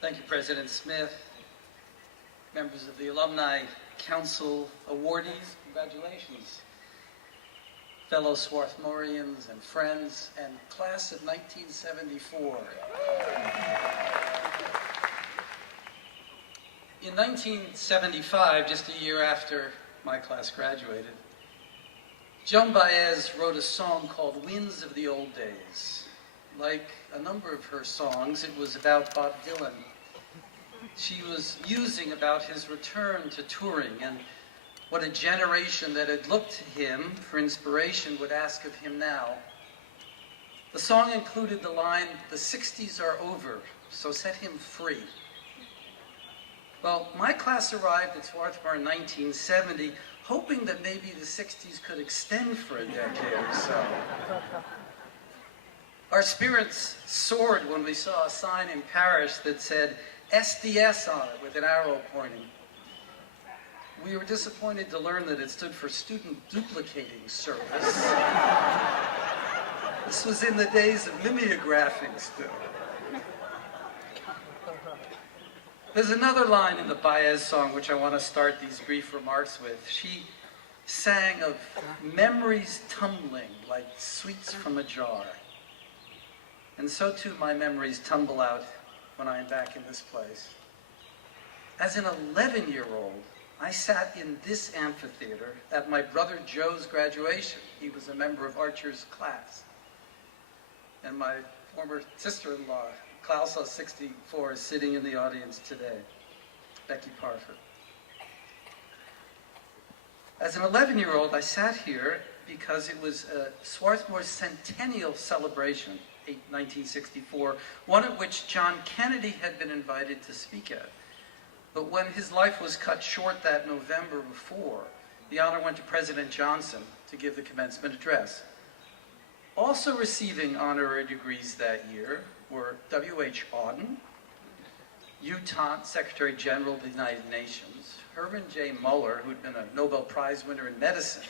Thank you, President Smith, members of the Alumni Council awardees, congratulations. Fellow Swarthmoreans and friends, and class of 1974. In 1975, just a year after my class graduated, Joan Baez wrote a song called Winds of the Old Days. Like a number of her songs, it was about Bob Dylan. She was musing about his return to touring and what a generation that had looked to him for inspiration would ask of him now. The song included the line, "The 60s are over, so set him free." Well, my class arrived at Swarthmore in 1970, hoping that maybe the 60s could extend for a decade or so. Our spirits soared when we saw a sign in Paris that said SDS on it with an arrow pointing. We were disappointed to learn that it stood for Student Duplicating Service. This was in the days of mimeographing still. There's another line in the Baez song which I want to start these brief remarks with. She sang of memories tumbling like sweets from a jar. And so too my memories tumble out when I am back in this place. As an 11-year-old, I sat in this amphitheater at my brother Joe's graduation. He was a member of Archer's class. And my former sister-in-law, Class of 64, is sitting in the audience today, Becky Parford. As an 11-year-old, I sat here because it was Swarthmore's centennial celebration, 1964, one at which John Kennedy had been invited to speak at. But when his life was cut short that November before, the honor went to President Johnson to give the commencement address. Also receiving honorary degrees that year were W.H. Auden, Utah Secretary General of the United Nations, Herman J. Muller, who'd been a Nobel Prize winner in medicine,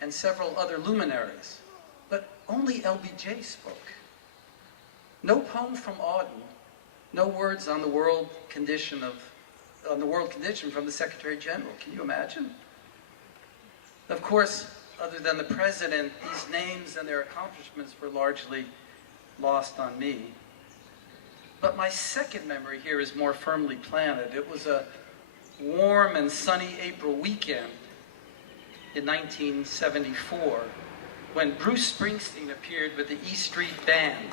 and several other luminaries. But only LBJ spoke. No poem from Auden, no words on the world condition from the Secretary General. Can you imagine? Of course, other than the president, these names and their accomplishments were largely lost on me. But my second memory here is more firmly planted. It was a warm and sunny April weekend in 1974 when Bruce Springsteen appeared with the E Street Band.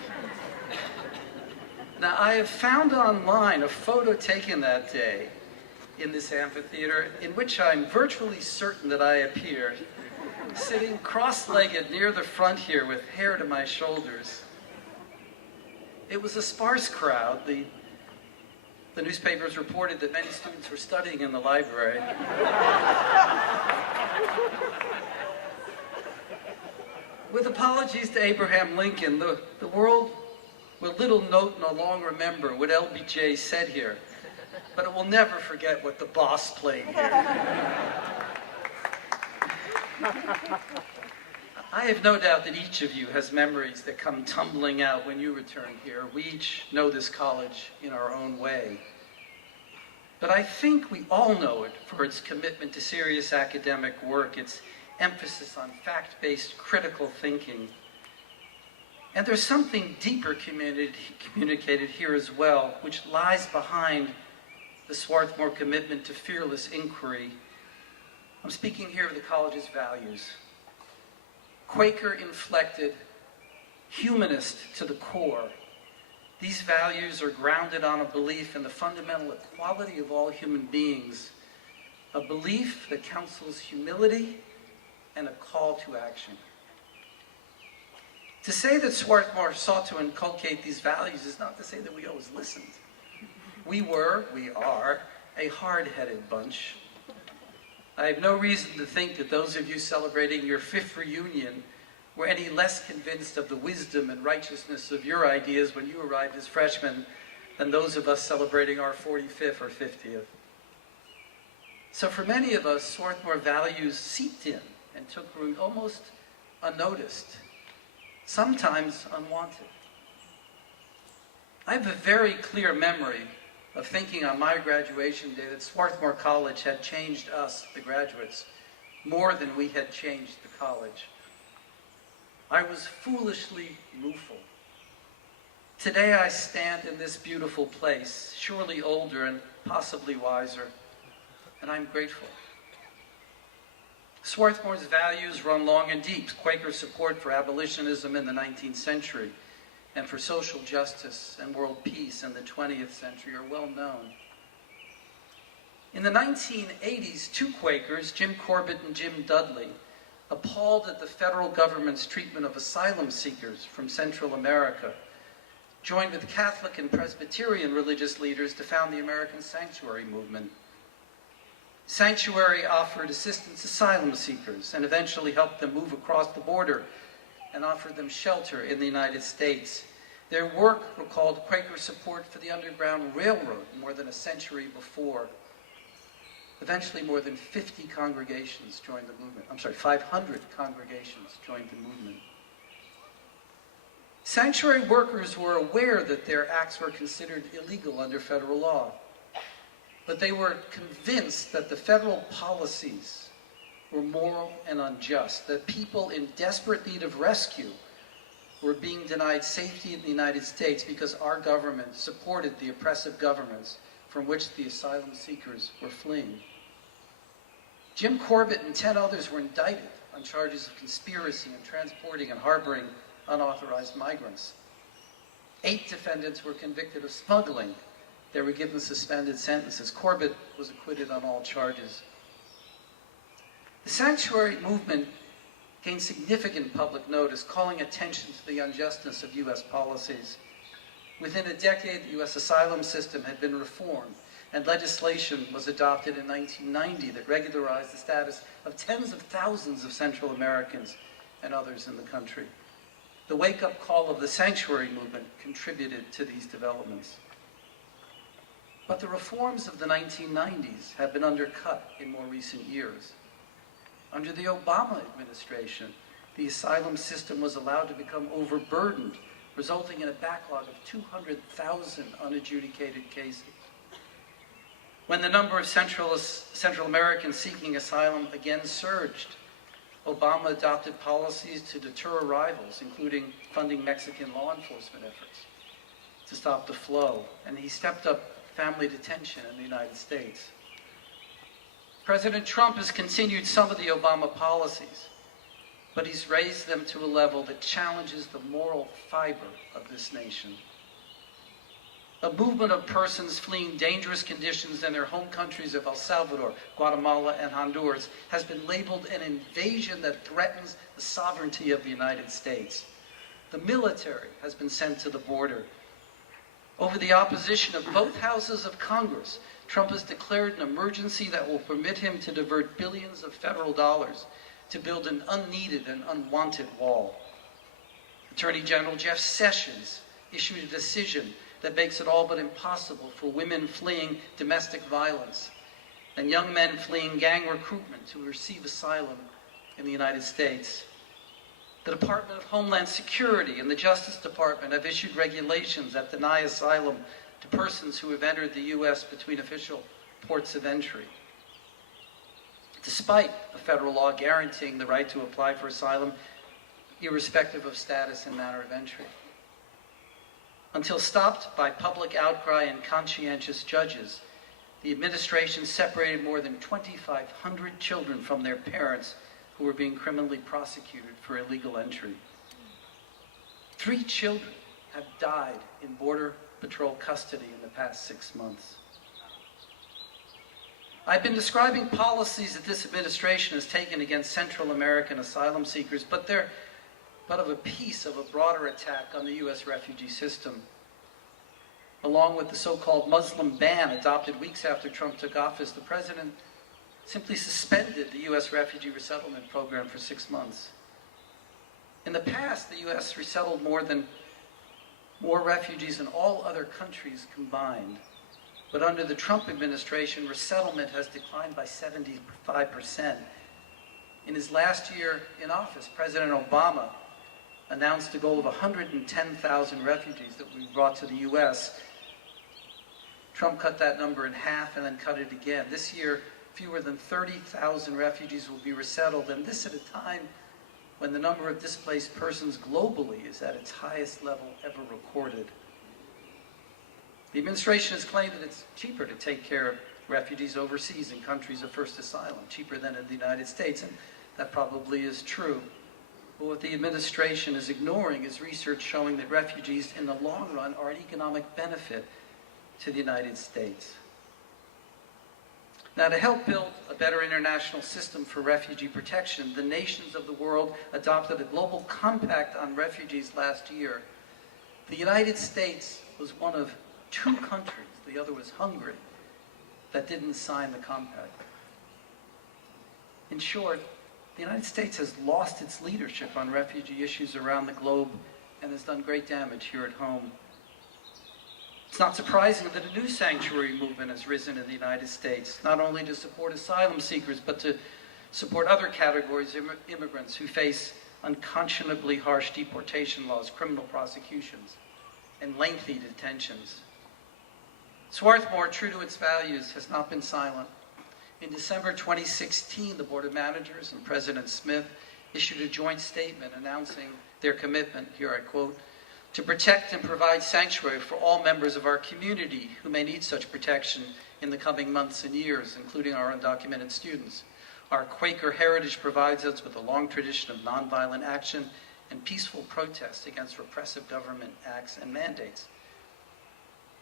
Now, I have found online a photo taken that day in this amphitheater in which I'm virtually certain that I appeared, sitting cross-legged near the front here with hair to my shoulders. It was a sparse crowd. The newspapers reported that many students were studying in the library. With apologies to Abraham Lincoln, the world will little note nor long remember what LBJ said here, but it will never forget what the boss played here. I have no doubt that each of you has memories that come tumbling out when you return here. We each know this college in our own way. But I think we all know it for its commitment to serious academic work, its emphasis on fact-based critical thinking. And there's something deeper communicated here as well, which lies behind the Swarthmore commitment to fearless inquiry. I'm speaking here of the college's values. Quaker-inflected, humanist to the core. These values are grounded on a belief in the fundamental equality of all human beings, a belief that counsels humility and a call to action. To say that Swarthmore sought to inculcate these values is not to say that we always listened. We are, a hard-headed bunch. I have no reason to think that those of you celebrating your 5th reunion were any less convinced of the wisdom and righteousness of your ideas when you arrived as freshmen than those of us celebrating our 45th or 50th. So for many of us, Swarthmore values seeped in and took root almost unnoticed, sometimes unwanted. I have a very clear memory of thinking on my graduation day that Swarthmore College had changed us, the graduates, more than we had changed the college. I was foolishly rueful. Today I stand in this beautiful place, surely older and possibly wiser, and I'm grateful. Swarthmore's values run long and deep. Quaker support for abolitionism in the 19th century and for social justice and world peace in the 20th century are well known. In the 1980s, two Quakers, Jim Corbett and Jim Dudley, appalled at the federal government's treatment of asylum seekers from Central America, joined with Catholic and Presbyterian religious leaders to found the American Sanctuary Movement. Sanctuary offered assistance to asylum seekers and eventually helped them move across the border and offered them shelter in the United States. Their work recalled Quaker support for the Underground Railroad more than a century before. Eventually, more than 50 congregations joined the movement. 500 congregations joined the movement. Sanctuary workers were aware that their acts were considered illegal under federal law, but they were convinced that the federal policies were moral and unjust, that people in desperate need of rescue were being denied safety in the United States because our government supported the oppressive governments from which the asylum seekers were fleeing. Jim Corbett and 10 others were indicted on charges of conspiracy and transporting and harboring unauthorized migrants. 8 defendants were convicted of smuggling. They were given suspended sentences. Corbett was acquitted on all charges. The sanctuary movement gained significant public notice, calling attention to the injustice of U.S. policies. Within a decade, the U.S. asylum system had been reformed, and legislation was adopted in 1990 that regularized the status of tens of thousands of Central Americans and others in the country. The wake-up call of the sanctuary movement contributed to these developments. But the reforms of the 1990s have been undercut in more recent years. Under the Obama administration, the asylum system was allowed to become overburdened, resulting in a backlog of 200,000 unadjudicated cases. When the number of Central Americans seeking asylum again surged, Obama adopted policies to deter arrivals, including funding Mexican law enforcement efforts to stop the flow, and he stepped up family detention in the United States. President Trump has continued some of the Obama policies, but he's raised them to a level that challenges the moral fiber of this nation. A movement of persons fleeing dangerous conditions in their home countries of El Salvador, Guatemala, and Honduras has been labeled an invasion that threatens the sovereignty of the United States. The military has been sent to the border. Over the opposition of both houses of Congress, Trump has declared an emergency that will permit him to divert billions of federal dollars to build an unneeded and unwanted wall. Attorney General Jeff Sessions issued a decision that makes it all but impossible for women fleeing domestic violence and young men fleeing gang recruitment to receive asylum in the United States. The Department of Homeland Security and the Justice Department have issued regulations that deny asylum to persons who have entered the U.S. between official ports of entry, despite a federal law guaranteeing the right to apply for asylum, irrespective of status and manner of entry. Until stopped by public outcry and conscientious judges, the administration separated more than 2,500 children from their parents who were being criminally prosecuted for illegal entry. 3 children have died in Border Patrol custody in the past 6 months. I've been describing policies that this administration has taken against Central American asylum seekers, but they're but of a piece of a broader attack on the U.S. refugee system. Along with the so-called Muslim ban adopted weeks after Trump took office, the president simply suspended the U.S. refugee resettlement program for 6 months. In the past, the U.S. resettled more refugees than all other countries combined. But under the Trump administration, resettlement has declined by 75%. In his last year in office, President Obama announced a goal of 110,000 refugees that we brought to the U.S. Trump cut that number in half and then cut it again. This year, fewer than 30,000 refugees will be resettled, and this at a time when the number of displaced persons globally is at its highest level ever recorded. The administration has claimed that it's cheaper to take care of refugees overseas in countries of first asylum, cheaper than in the United States, and that probably is true. But what the administration is ignoring is research showing that refugees in the long run are an economic benefit to the United States. Now, to help build a better international system for refugee protection, the nations of the world adopted a global compact on refugees last year. The United States was one of 2 countries, the other was Hungary, that didn't sign the compact. In short, the United States has lost its leadership on refugee issues around the globe and has done great damage here at home. It's not surprising that a new sanctuary movement has risen in the United States, not only to support asylum seekers, but to support other categories of immigrants who face unconscionably harsh deportation laws, criminal prosecutions, and lengthy detentions. Swarthmore, true to its values, has not been silent. In December 2016, the Board of Managers and President Smith issued a joint statement announcing their commitment, here I quote, to protect and provide sanctuary for all members of our community who may need such protection in the coming months and years, including our undocumented students. Our Quaker heritage provides us with a long tradition of nonviolent action and peaceful protest against repressive government acts and mandates.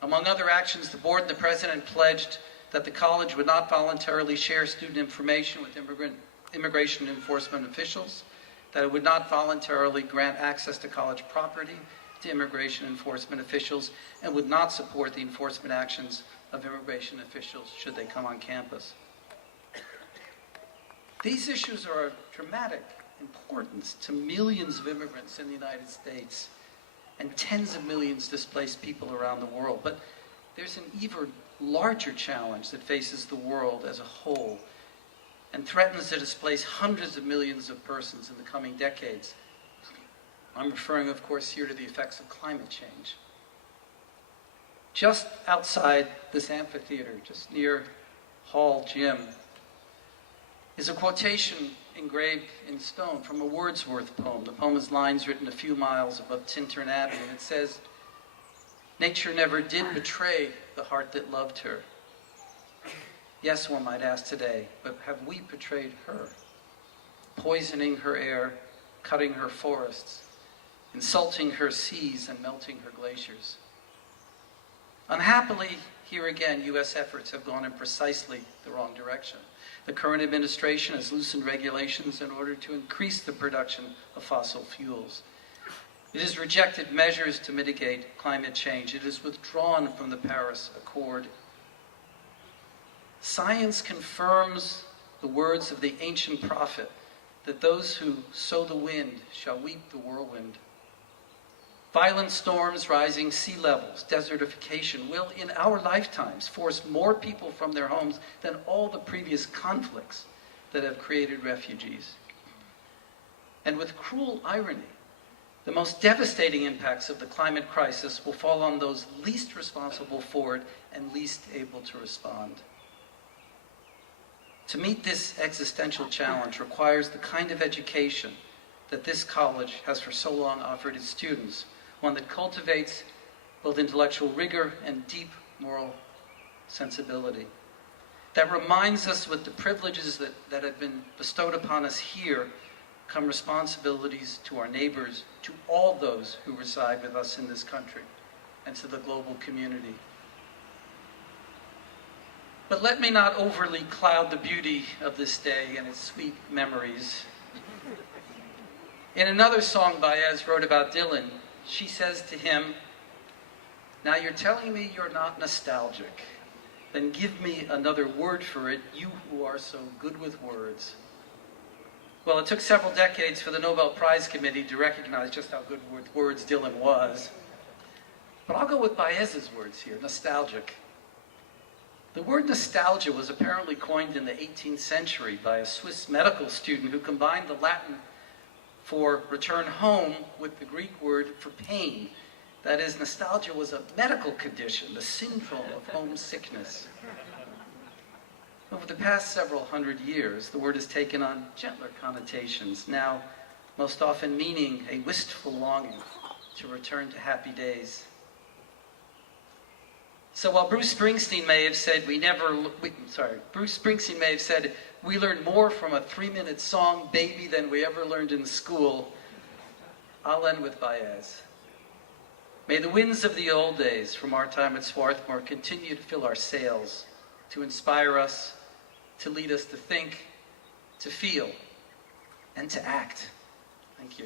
Among other actions, the board and the president pledged that the college would not voluntarily share student information with immigration enforcement officials, that it would not voluntarily grant access to college property to immigration enforcement officials, and would not support the enforcement actions of immigration officials should they come on campus. These issues are of dramatic importance to millions of immigrants in the United States and tens of millions of displaced people around the world. But there's an even larger challenge that faces the world as a whole and threatens to displace hundreds of millions of persons in the coming decades. I'm referring, of course, here to the effects of climate change. Just outside this amphitheater, just near Hall Gym, is a quotation engraved in stone from a Wordsworth poem. The poem is lines written a few miles above Tintern Abbey, and it says, "Nature never did betray the heart that loved her. Yes, one might ask today, but have we betrayed her? Poisoning her air, cutting her forests, insulting her seas, and melting her glaciers." Unhappily, here again, U.S. efforts have gone in precisely the wrong direction. The current administration has loosened regulations in order to increase the production of fossil fuels. It has rejected measures to mitigate climate change. It has withdrawn from the Paris Accord. Science confirms the words of the ancient prophet that those who sow the wind shall reap the whirlwind. Violent storms, rising sea levels, desertification will, in our lifetimes, force more people from their homes than all the previous conflicts that have created refugees. And with cruel irony, the most devastating impacts of the climate crisis will fall on those least responsible for it and least able to respond. To meet this existential challenge requires the kind of education that this college has for so long offered its students, one that cultivates both intellectual rigor and deep moral sensibility, that reminds us with the privileges that have been bestowed upon us here come responsibilities to our neighbors, to all those who reside with us in this country, and to the global community. But let me not overly cloud the beauty of this day and its sweet memories. In another song Baez wrote about Dylan, she says to him, "Now you're telling me you're not nostalgic. Then give me another word for it, you who are so good with words." Well, it took several decades for the Nobel Prize Committee to recognize just how good with words Dylan was. But I'll go with Baez's words here, nostalgic. The word nostalgia was apparently coined in the 18th century by a Swiss medical student who combined the Latin for return home with the Greek word for pain. That is, nostalgia was a medical condition, the syndrome of homesickness. Over the past several hundred years, the word has taken on gentler connotations, now most often meaning a wistful longing to return to happy days. So while Bruce Springsteen may have said we learned more from a 3-minute song, Baby, than we ever learned in school, I'll end with Baez. May the winds of the old days from our time at Swarthmore continue to fill our sails, to inspire us, to lead us to think, to feel, and to act. Thank you.